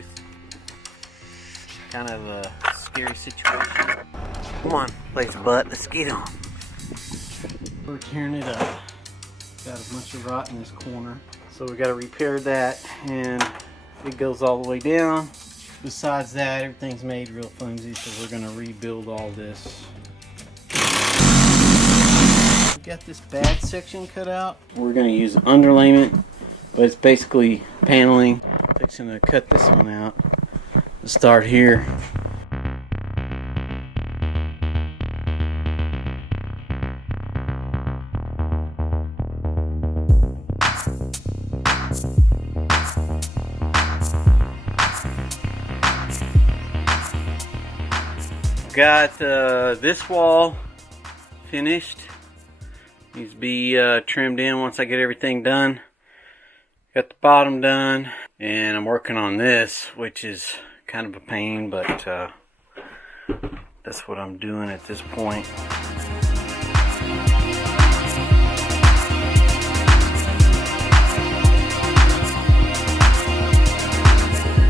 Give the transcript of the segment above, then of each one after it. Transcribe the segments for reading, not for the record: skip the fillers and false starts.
truth. Kind of a scary situation. Come on, place butt, let's get on. We're tearing it up. Got a bunch of rot in this corner. So we got to repair that, and it goes all the way down. Besides that, everything's made real flimsy, so we're going to rebuild all this. We got this bad section cut out. We're going to use underlayment, but it's basically paneling. I'm fixing to cut this one out. Let's start here. Got this wall finished. Needs to be trimmed in once I get everything done. Got the bottom done, and I'm working on this, which is kind of a pain, but that's what I'm doing at this point.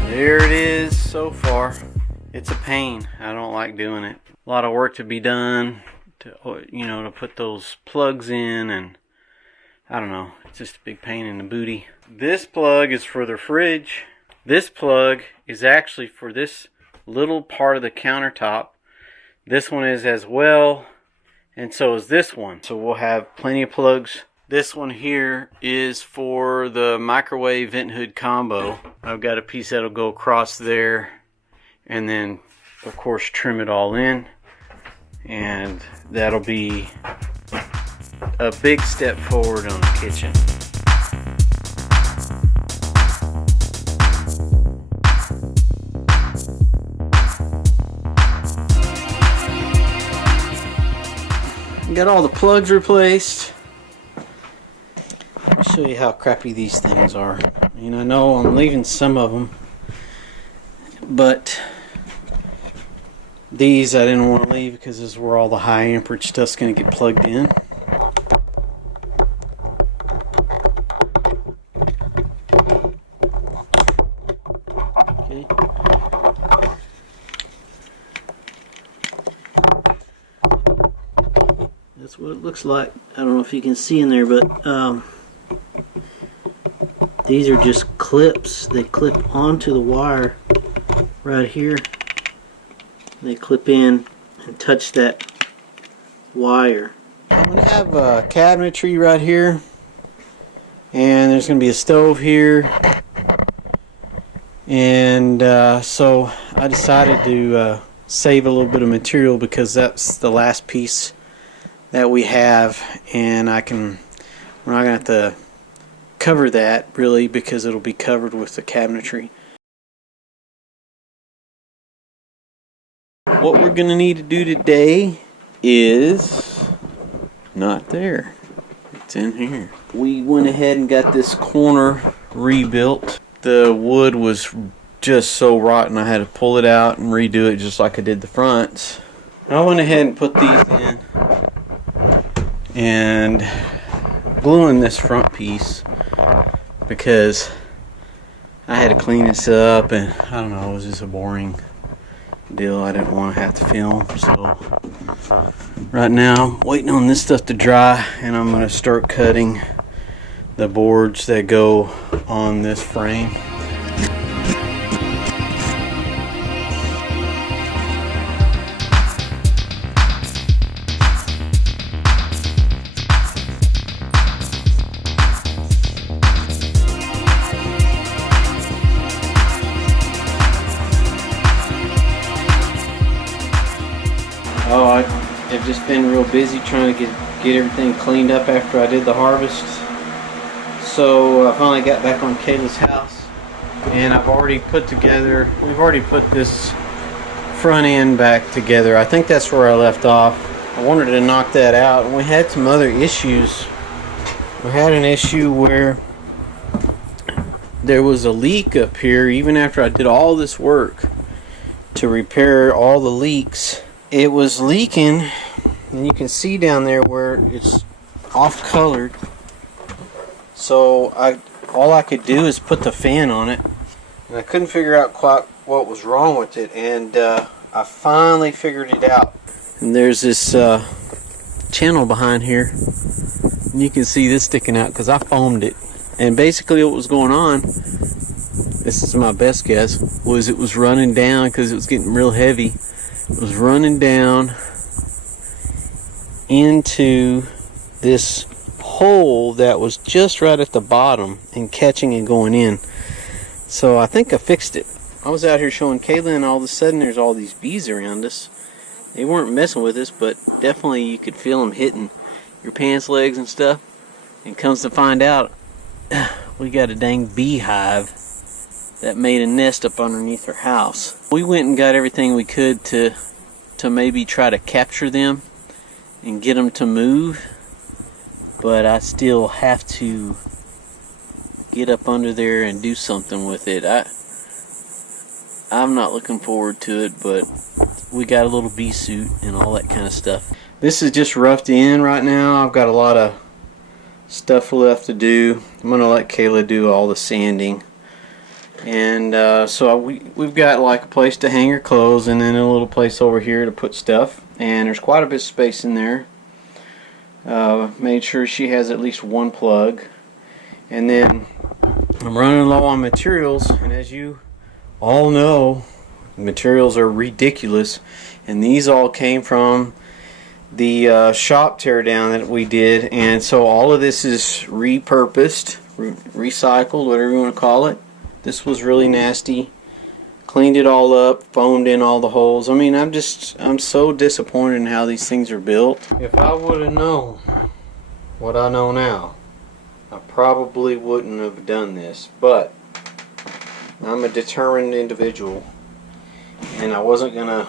There it is so far. It's a pain. I don't like doing it. A lot of work to be done to, you know, to put those plugs in, and I don't know. It's just a big pain in the booty. This plug is for the fridge. This plug is actually for this little part of the countertop. This one is as well, and so is this one. So we'll have plenty of plugs. This one here is for the microwave vent hood combo. I've got a piece that'll go across there, and then of course trim it all in, and that'll be a big step forward on the kitchen. Got all the plugs replaced. Let me show you how crappy these things are. And I know I'm leaving some of them, but these I didn't want to leave because this is where all the high amperage stuff's going to get plugged in. Okay. That's what it looks like. I don't know if you can see in there, but these are just clips. They clip onto the wire right here. They clip in and touch that wire. I'm going to have a cabinetry right here, and there's going to be a stove here, and so I decided to save a little bit of material because that's the last piece that we have, and we're not going to have to cover that really because it'll be covered with the cabinetry. What we're going to need to do today is not there. It's in here. We went ahead and got this corner rebuilt. The wood was just so rotten I had to pull it out and redo it just like I did the fronts. I went ahead and put these in and glue in this front piece because I had to clean this up, and I don't know, it was just a boring deal. I didn't want to have to film, so right now I'm waiting on this stuff to dry, and I'm going to start cutting the boards that go on this frame. Oh, I've just been real busy trying to get everything cleaned up after I did the harvest. So I finally got back on Kayla's house, and we've already put this front end back together. I think that's where I left off. I wanted to knock that out, and we had some other issues. We had an issue where there was a leak up here even after I did all this work to repair all the leaks. It was leaking, and you can see down there where it's off colored. So all I could do is put the fan on it, and I couldn't figure out quite what was wrong with it, and I finally figured it out. And there's this channel behind here, and you can see this sticking out because I foamed it. And basically what was going on, this is my best guess, was it was running down because it was getting real heavy. It was running down into this hole that was just right at the bottom and catching and going in. So I think I fixed it. I was out here showing Kayla, and all of a sudden there's all these bees around us. They weren't messing with us, but definitely you could feel them hitting your pants legs and stuff. And comes to find out, we got a dang beehive that made a nest up underneath our house. We went and got everything we could to maybe try to capture them and get them to move, but I still have to get up under there and do something with it. I'm not looking forward to it, but we got a little bee suit and all that kind of stuff. This is just roughed in right now. I've got a lot of stuff left to do. I'm gonna let Kayla do all the sanding, and so we've got like a place to hang her clothes, and then a little place over here to put stuff, and there's quite a bit of space in there. Made sure she has at least one plug, and then I'm running low on materials, and as you all know, materials are ridiculous, and these all came from the shop teardown that we did, and so all of this is repurposed, recycled, whatever you want to call it. This was really nasty. Cleaned it all up, foamed in all the holes. I mean, I'm so disappointed in how these things are built. If I would have known what I know now, I probably wouldn't have done this, but I'm a determined individual, and I wasn't gonna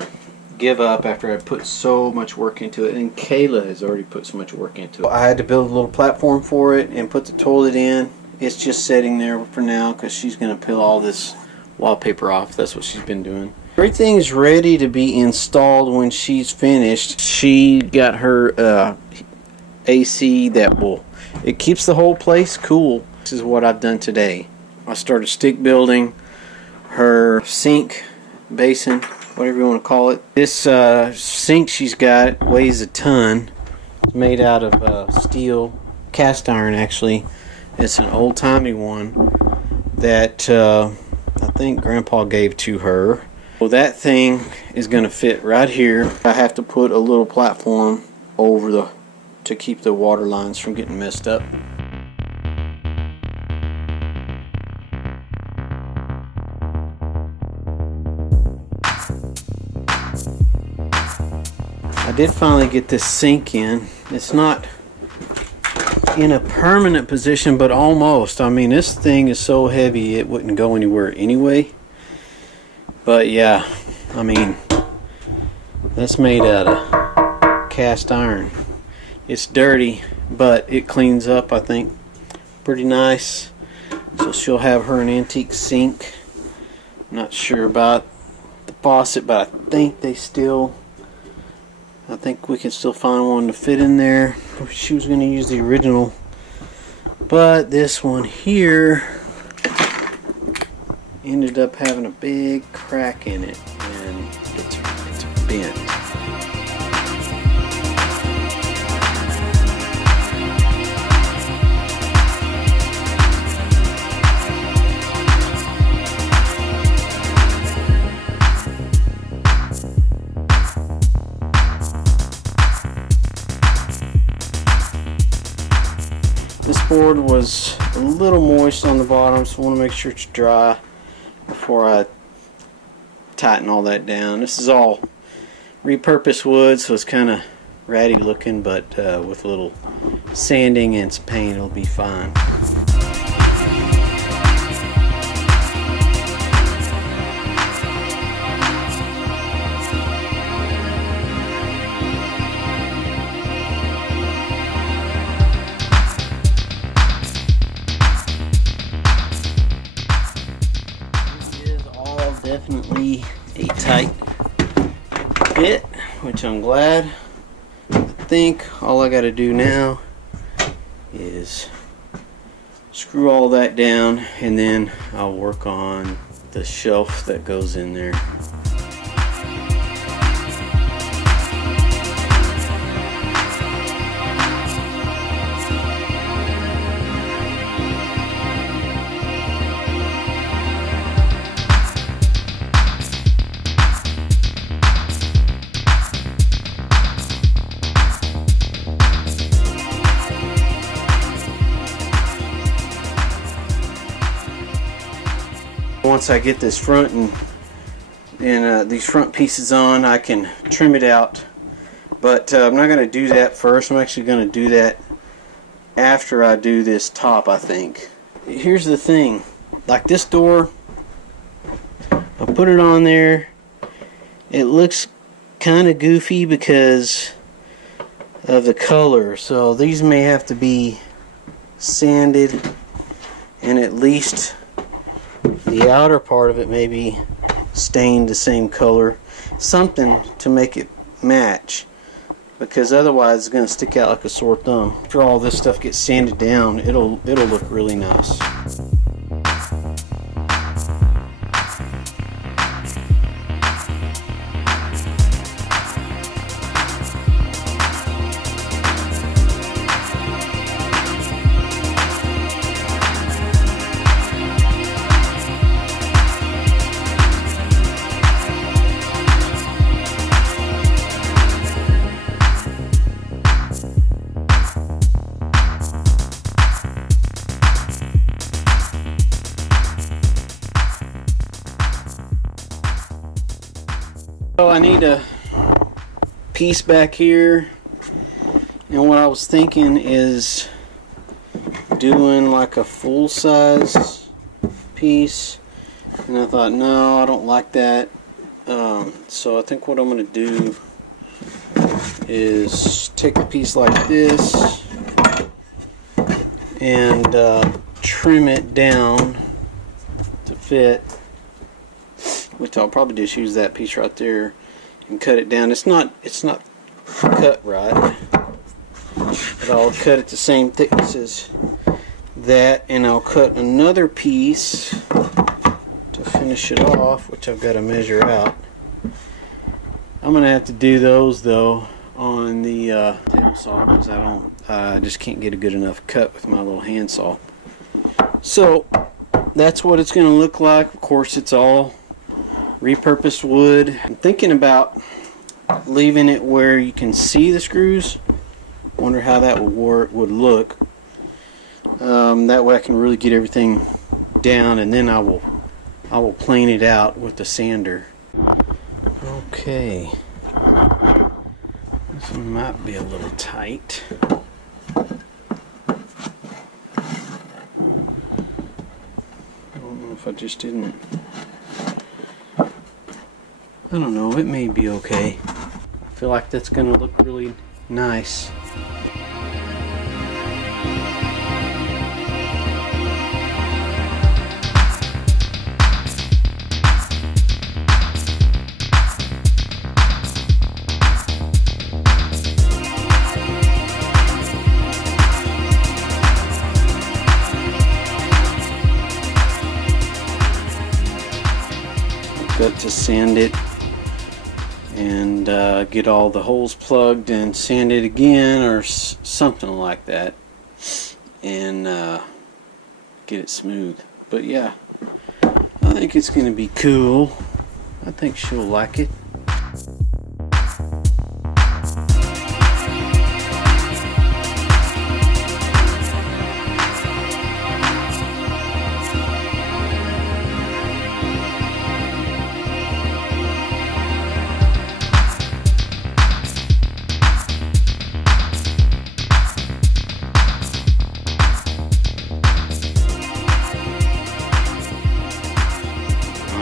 give up after I put so much work into it, and Kayla has already put so much work into it. I had to build a little platform for it and put the toilet in. It's just sitting there for now because she's gonna peel all this wallpaper off. That's what she's been doing. Everything's ready to be installed when she's finished. She got her AC that it keeps the whole place cool. This is what I've done today. I started stick building her sink, basin, whatever you want to call it. This sink she's got weighs a ton. It's made out of steel, cast iron actually. It's an old-timey one that I think Grandpa gave to her. Well, that thing is going to fit right here. I have to put a little platform over to keep the water lines from getting messed up. I did finally get this sink in. It's not in a permanent position, but almost. I mean, this thing is so heavy it wouldn't go anywhere anyway. But yeah, I mean, that's made out of cast iron. It's dirty, but it cleans up, I think, pretty nice. So she'll have her an antique sink. Not sure about the faucet, but I think we can still find one to fit in there. She was going to use the original, but this one here ended up having a big crack in it, and it's bent. This board was a little moist on the bottom, so I want to make sure it's dry before I tighten all that down. This is all repurposed wood, so it's kind of ratty looking, but with a little sanding and some paint it'll be fine. Definitely a tight fit, which I'm glad. I think all I got to do now is screw all that down, and then I'll work on the shelf that goes in there. Once I get this front and these front pieces on, I can trim it out. But I'm not going to do that first. I'm actually going to do that after I do this top, I think. Here's the thing. Like this door, I put it on there. It looks kind of goofy because of the color. So these may have to be sanded, and at least the outer part of it may be stained the same color, something to make it match, because otherwise it's going to stick out like a sore thumb. After all this stuff gets sanded down, it'll look really nice. So I need a piece back here, and what I was thinking is doing like a full size piece, and I thought, no, I don't like that. So I think what I'm going to do is take a piece like this and trim it down to fit, which I'll probably just use that piece right there and cut it down. It's not cut right, but I'll cut it the same thickness as that, and I'll cut another piece to finish it off, which I've got to measure out. I'm gonna have to do those though on the table saw, because I just can't get a good enough cut with my little handsaw. So that's what it's gonna look like. Of course, it's all repurposed wood. I'm thinking about leaving it where you can see the screws. Wonder how that would look. That way I can really get everything down, and then I will plane it out with the sander. Okay, this one might be a little tight. I don't know if I just didn't. I don't know, it may be okay. I feel like that's going to look really nice. Got to sand it and get all the holes plugged and sand it again, or something like that, and get it smooth. But yeah, I think it's gonna be cool. I think she'll like it.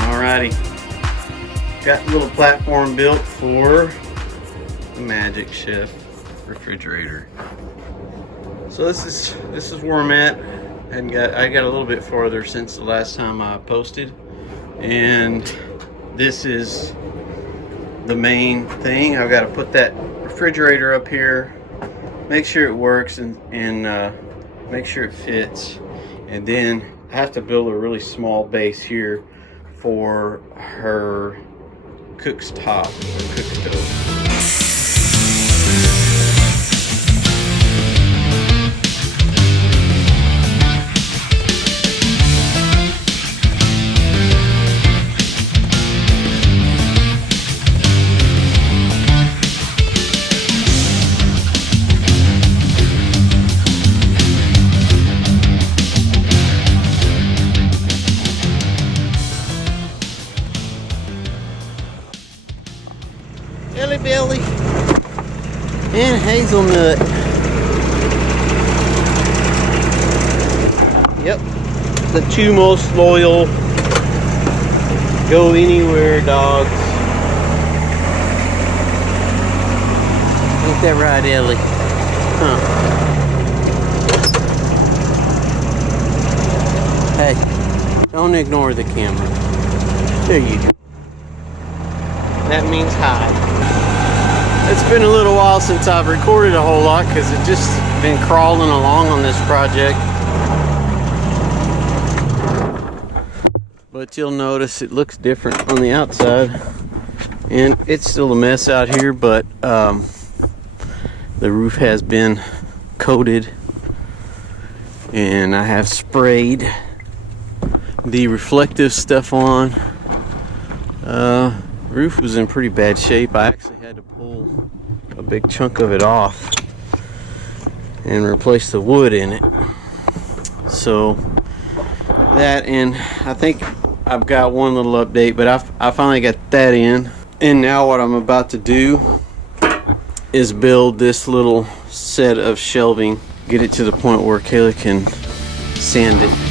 Alrighty, got the little platform built for the Magic Chef refrigerator. So this is where I'm at, and I got a little bit farther since the last time I posted, and this is the main thing. I've got to put that refrigerator up here, make sure it works, and make sure it fits, and then I have to build a really small base here for her cook's top or cook stove. Jelly Belly and Hazelnut. Yep, the two most loyal, go anywhere dogs. Ain't that right, Ellie? Huh? Hey, don't ignore the camera. There you go. That means hi. It's been a little while since I've recorded a whole lot because it's just been crawling along on this project. But you'll notice it looks different on the outside. And it's still a mess out here, but the roof has been coated. And I have sprayed the reflective stuff on. Roof was in pretty bad shape. I actually had to pull a big chunk of it off and replace the wood in it. So that, and I think I've got one little update, but I finally got that in. And now what I'm about to do is build this little set of shelving, get it to the point where Kayla can sand it.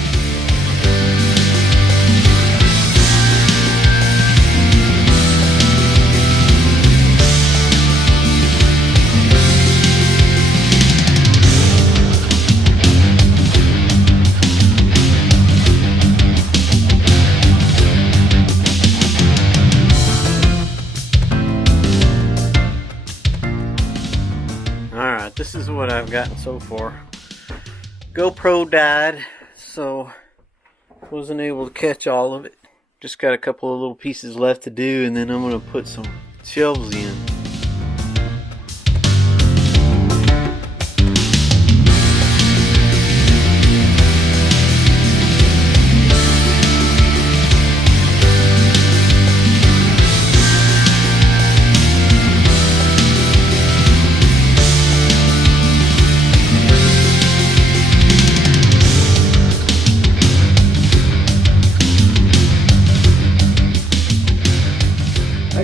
This is what I've gotten so far. GoPro died, so wasn't able to catch all of it. Just got a couple of little pieces left to do, and then I'm going to put some shelves in.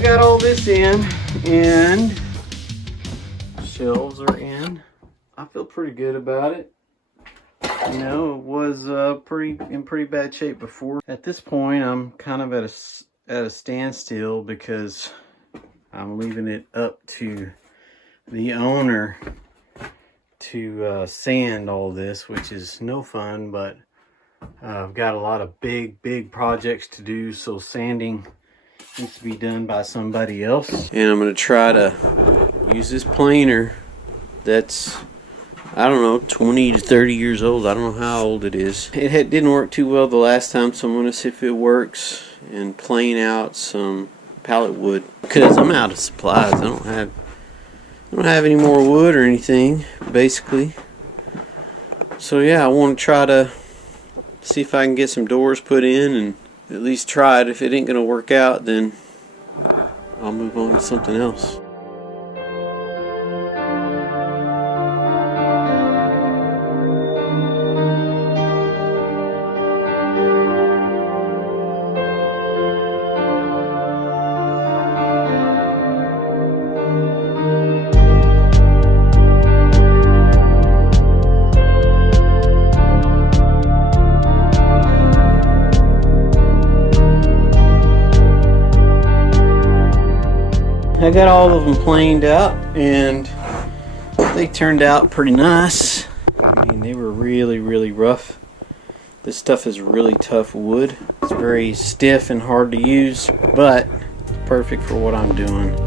Got all this in, and shelves are in. I feel pretty good about it. You know, it was in pretty bad shape before. At this point, I'm kind of at a standstill because I'm leaving it up to the owner to sand all this, which is no fun, but I've got a lot of big projects to do, so sanding needs to be done by somebody else. And I'm going to try to use this planer that's, I don't know, 20 to 30 years old. I don't know how old it is. It didn't work too well the last time, so I'm going to see if it works and plane out some pallet wood, because I'm out of supplies. I don't have any more wood or anything, basically. So yeah, I want to try to see if I can get some doors put in and at least try it. If it ain't gonna work out, then I'll move on to something else. I got all of them planed out, and they turned out pretty nice. I mean, they were really rough. This stuff is really tough wood. It's very stiff and hard to use, but perfect for what I'm doing.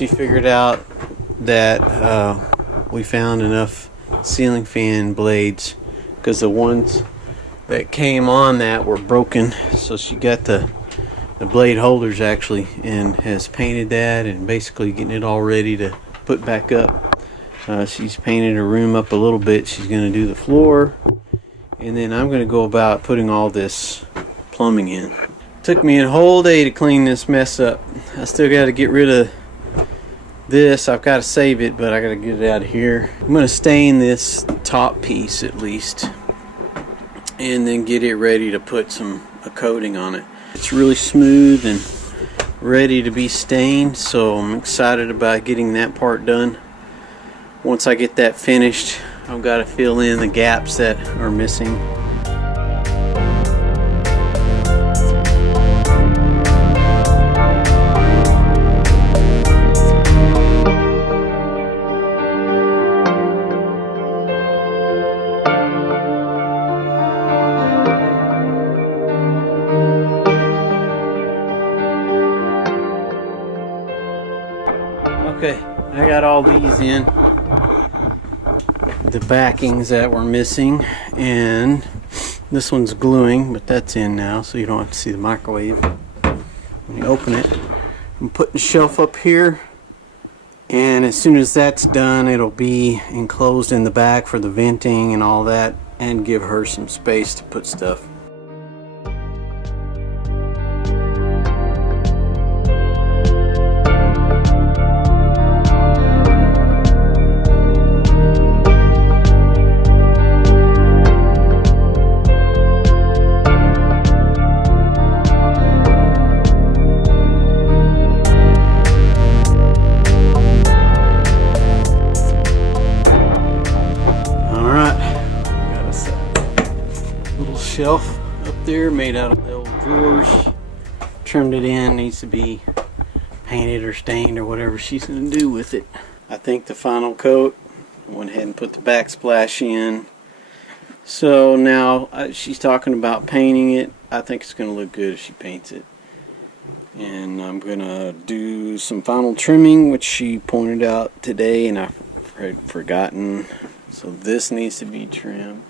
she figured out that we found enough ceiling fan blades, because the ones that came on that were broken. So she got the blade holders actually, and has painted that and basically getting it all ready to put back up. She's painted her room up a little bit. She's going to do the floor, and then I'm going to go about putting all this plumbing in. Took me a whole day to clean this mess up. I still got to get rid of this. I've got to save it, but I got to get it out of here. I'm going to stain this top piece at least, and then get it ready to put a coating on it. It's really smooth and ready to be stained, so I'm excited about getting that part done. Once I get that finished, I've got to fill in the gaps that are missing. Okay, I got all these in, the backings that were missing, and this one's gluing, but that's in now, so you don't have to see the microwave when you open it. I'm putting the shelf up here, and as soon as that's done, it'll be enclosed in the back for the venting and all that, and give her some space to put stuff. Shelf up there made out of the old drawers. Trimmed it in, needs to be painted or stained or whatever she's going to do with it. I think the final coat, I went ahead and put the backsplash in. So now she's talking about painting it. I think it's going to look good if she paints it. And I'm going to do some final trimming, which she pointed out today and I've forgotten. So this needs to be trimmed.